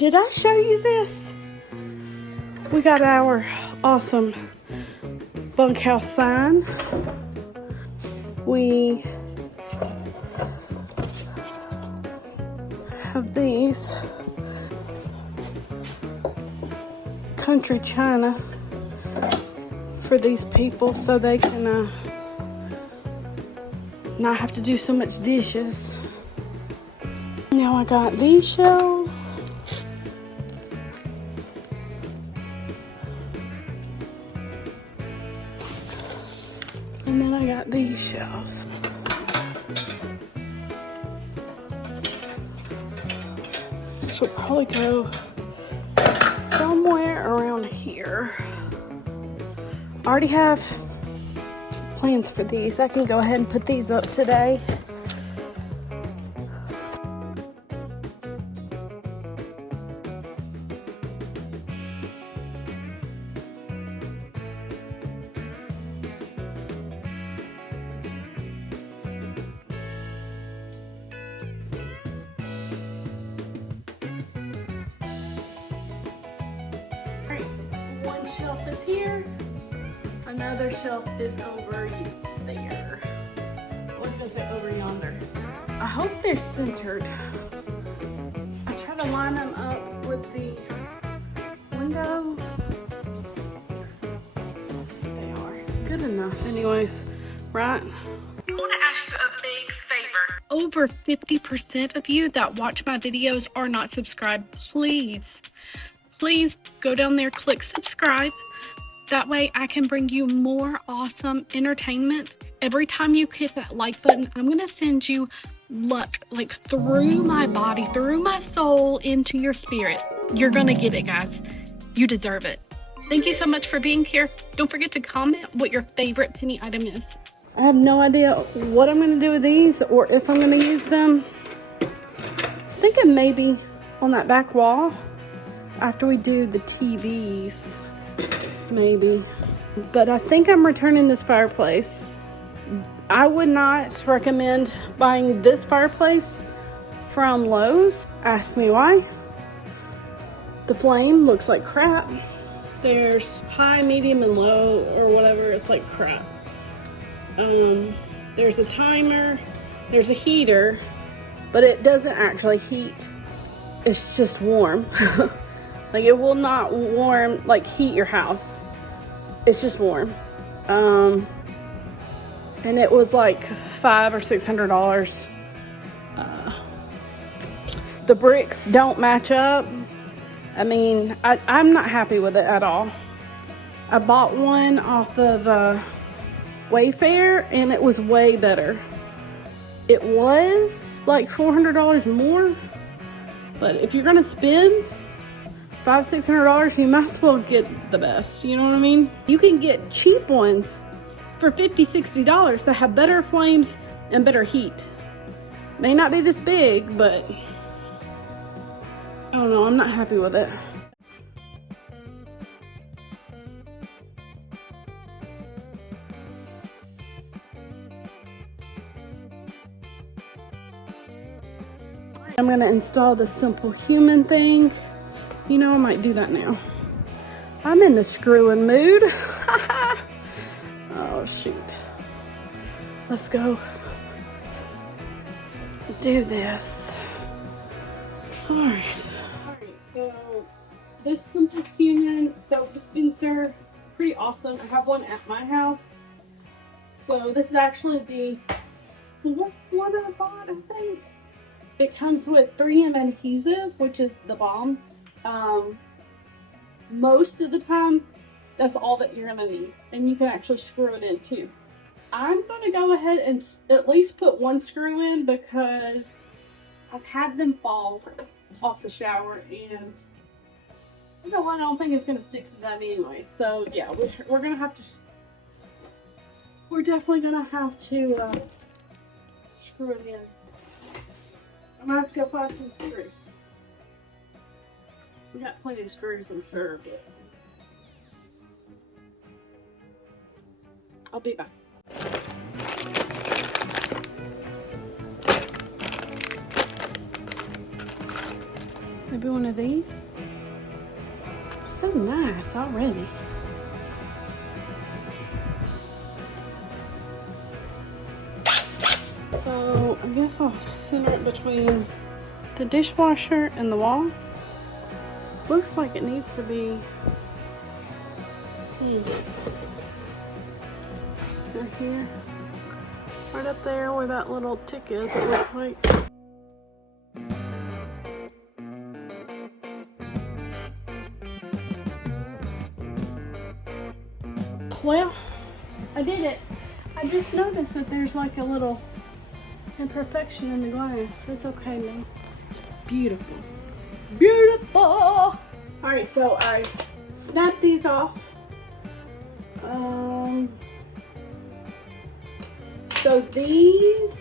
Did I show you this? We got our awesome bunkhouse sign. We have these country china for these people so they can not have to do so much dishes. Now I got these shelves. And then I got these shelves. Should probably go somewhere around here. I already have plans for these. I can go ahead and put these up today. One shelf is here, another shelf is over there. I was gonna say over yonder. I hope they're centered. I try to line them up with the window. They are good enough anyways, right? I want to ask you a big favor. Over 50% of you that watch my videos are not subscribed. Please go down there, click subscribe. That way I can bring you more awesome entertainment. Every time you hit that like button, I'm gonna send you luck, like through my body, through my soul, into your spirit. You're gonna get it, guys. You deserve it. Thank you so much for being here. Don't forget to comment what your favorite penny item is. I have no idea what I'm gonna do with these or if I'm gonna use them. I was thinking maybe on that back wall after we do the TVs, maybe. But I think I'm returning this fireplace. I would not recommend buying this fireplace from Lowe's. Ask me why. The flame looks like crap. There's high, medium, and low, or whatever. It's like crap. There's a timer. There's a heater, but it doesn't actually heat. It's just warm. Like, it will not warm, like heat your house. It's just warm. And it was like $500 or $600. The bricks don't match up. I mean, I'm not happy with it at all. I bought one off of Wayfair and it was way better. It was like $400 more, but if you're gonna spend $500-600, you might as well get the best, you know what I mean? You can get cheap ones for $50-60 that have better flames and better heat. May not be this big, but I don't know, I'm not happy with it. I'm gonna install the Simple Human thing. You know, I might do that now. I'm in the screwing mood. Oh, shoot. Let's go do this. All right, so this Simple Human soap dispenser is pretty awesome. I have one at my house. So this is actually the 4th one I bought, I think. It comes with 3M adhesive, which is the bomb. Most of the time, that's all that you're gonna need, and you can actually screw it in too. I'm gonna go ahead and at least put one screw in because I've had them fall off the shower, and you know what, I don't think it's gonna stick to that anyway. So yeah, we're gonna have to, we're definitely gonna have to screw it in. I'm gonna have to go find some screws. We got plenty of screws, I'm sure, but I'll be back. Maybe one of these. So nice already. So I guess I'll center it between the dishwasher and the wall. Looks like it needs to be right here. Right up there where that little tick is, it looks like. Well, I did it. I just noticed that there's like a little imperfection in the glass. It's okay now. Beautiful. Beautiful! Alright, so I snapped these off. So these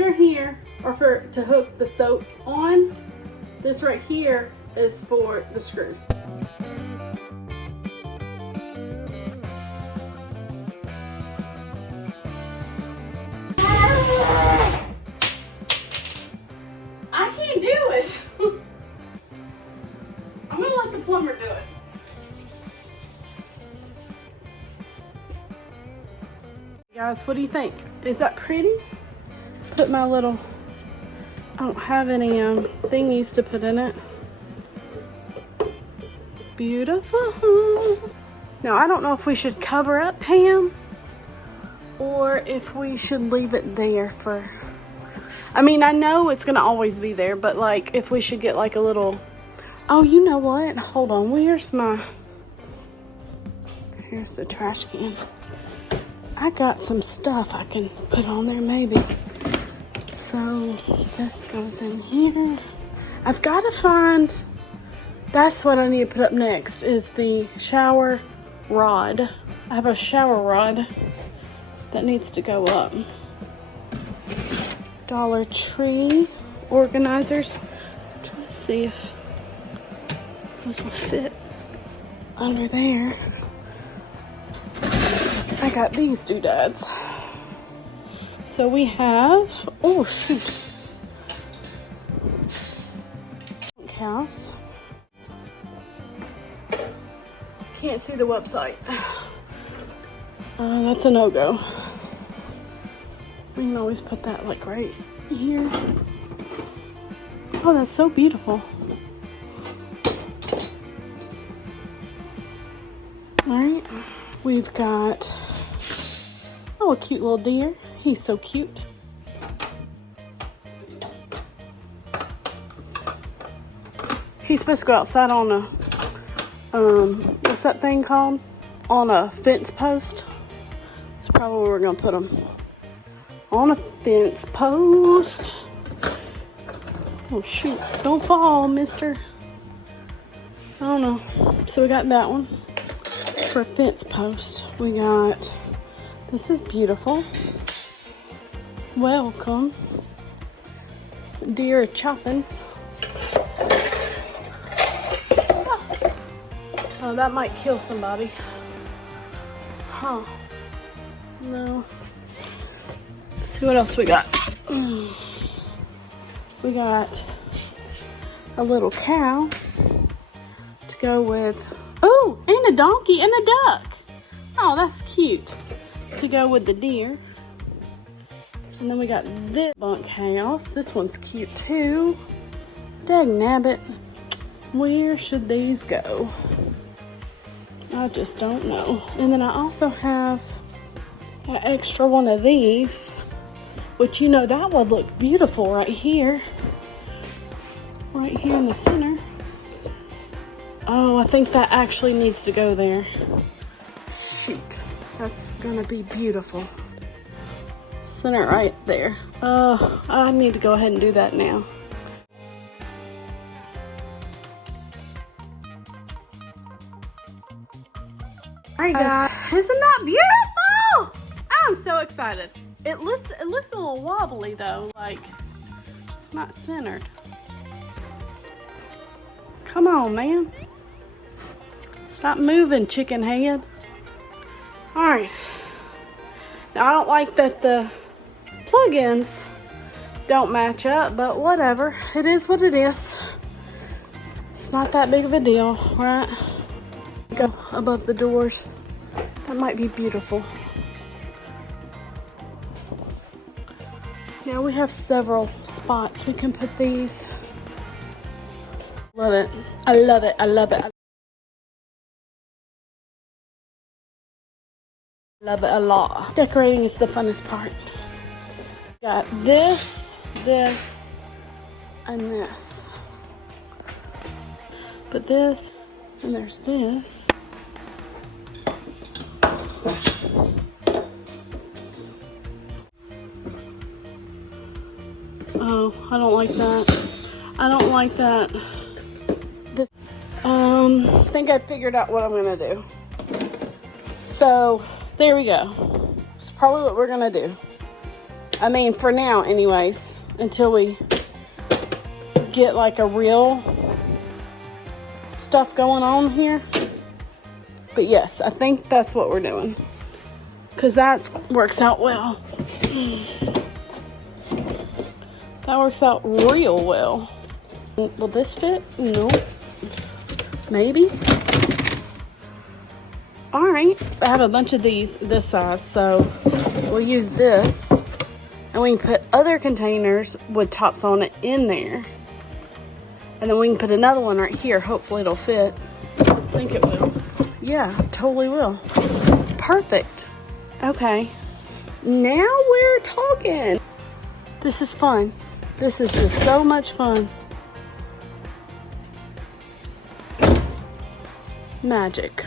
are here, or to hook the soap on. This right here is for the screws. I can't do it. I'm gonna let the plumber do it. Guys, what do you think? Is that pretty? Put my little, I don't have any thingies to put in it. Beautiful. Now, I don't know if we should cover up Pam or if we should leave it there for, I mean, I know it's gonna always be there, but like if we should get like a little, oh, you know what? Hold on, here's the trash can. I got some stuff I can put on there maybe. So this goes in here. I've got to find, that's what I need to put up next is the shower rod. I have a shower rod that needs to go up. Dollar Tree organizers. Trying to see if this will fit under there. I got these doodads. So we have, oh shoot, house. Can't see the website. That's a no-go. We can always put that like right here. Oh, that's so beautiful. All right, we've got, oh, a cute little deer. He's so cute. He's supposed to go outside on a, what's that thing called? On a fence post. That's probably where we're gonna put him. On a fence post. Oh shoot, don't fall, mister. I don't know. So we got that one for a fence post. We got, this is beautiful. Welcome. Deer chopping. Oh, that might kill somebody. Huh. No. Let's see what else we got. We got a little cow to go with. Oh, and a donkey and a duck. Oh, that's cute. To go with the deer. And then we got this bunk house. This one's cute too. Dag nabbit. Where should these go? I just don't know. And then I also have an extra one of these, which, you know, that would look beautiful right here. Right here in the center. Oh, I think that actually needs to go there. Shoot, that's gonna be beautiful. Center it right there. I need to go ahead and do that now. Alright guys, isn't that beautiful? I'm so excited. It looks a little wobbly though, like it's not centered. Come on, man. Stop moving, chicken head. Alright. Now I don't like that the plugins don't match up, but whatever. It is what it is. It's not that big of a deal, right? Go above the doors. That might be beautiful. Now we have several spots we can put these. Love it. I love it. I love it. I love it a lot. Decorating is the funnest part. Got this, this, and this. Put this, and there's this. Oh, I don't like that. I don't like that. This, I think I figured out what I'm gonna do. So, there we go. It's probably what we're gonna do. I mean, for now anyways, until we get like a real stuff going on here. But yes, I think that's what we're doing. Because that works out well. That works out real well. Will this fit? No. Maybe. Alright. I have a bunch of these this size, so we'll use this. And we can put other containers with tops on it in there. And then we can put another one right here. Hopefully it'll fit. I think it will. Yeah, totally will. Perfect. Okay. Now we're talking. This is fun. This is just so much fun. Magic.